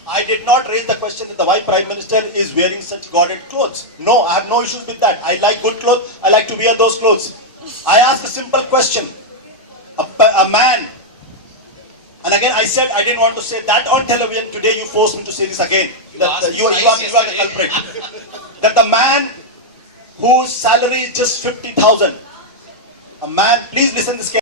I did not raise the question that the why Prime Minister is wearing such gaudy clothes. No, I have no issues with that. I like good clothes. I like to wear those clothes. I ask a simple question. A man, an And again, I said I didn't want to say that on television. Today you forced me to say this again. asked You are twice the culprit. That the man whose salary is just 50,000, a man, please listen this carefully.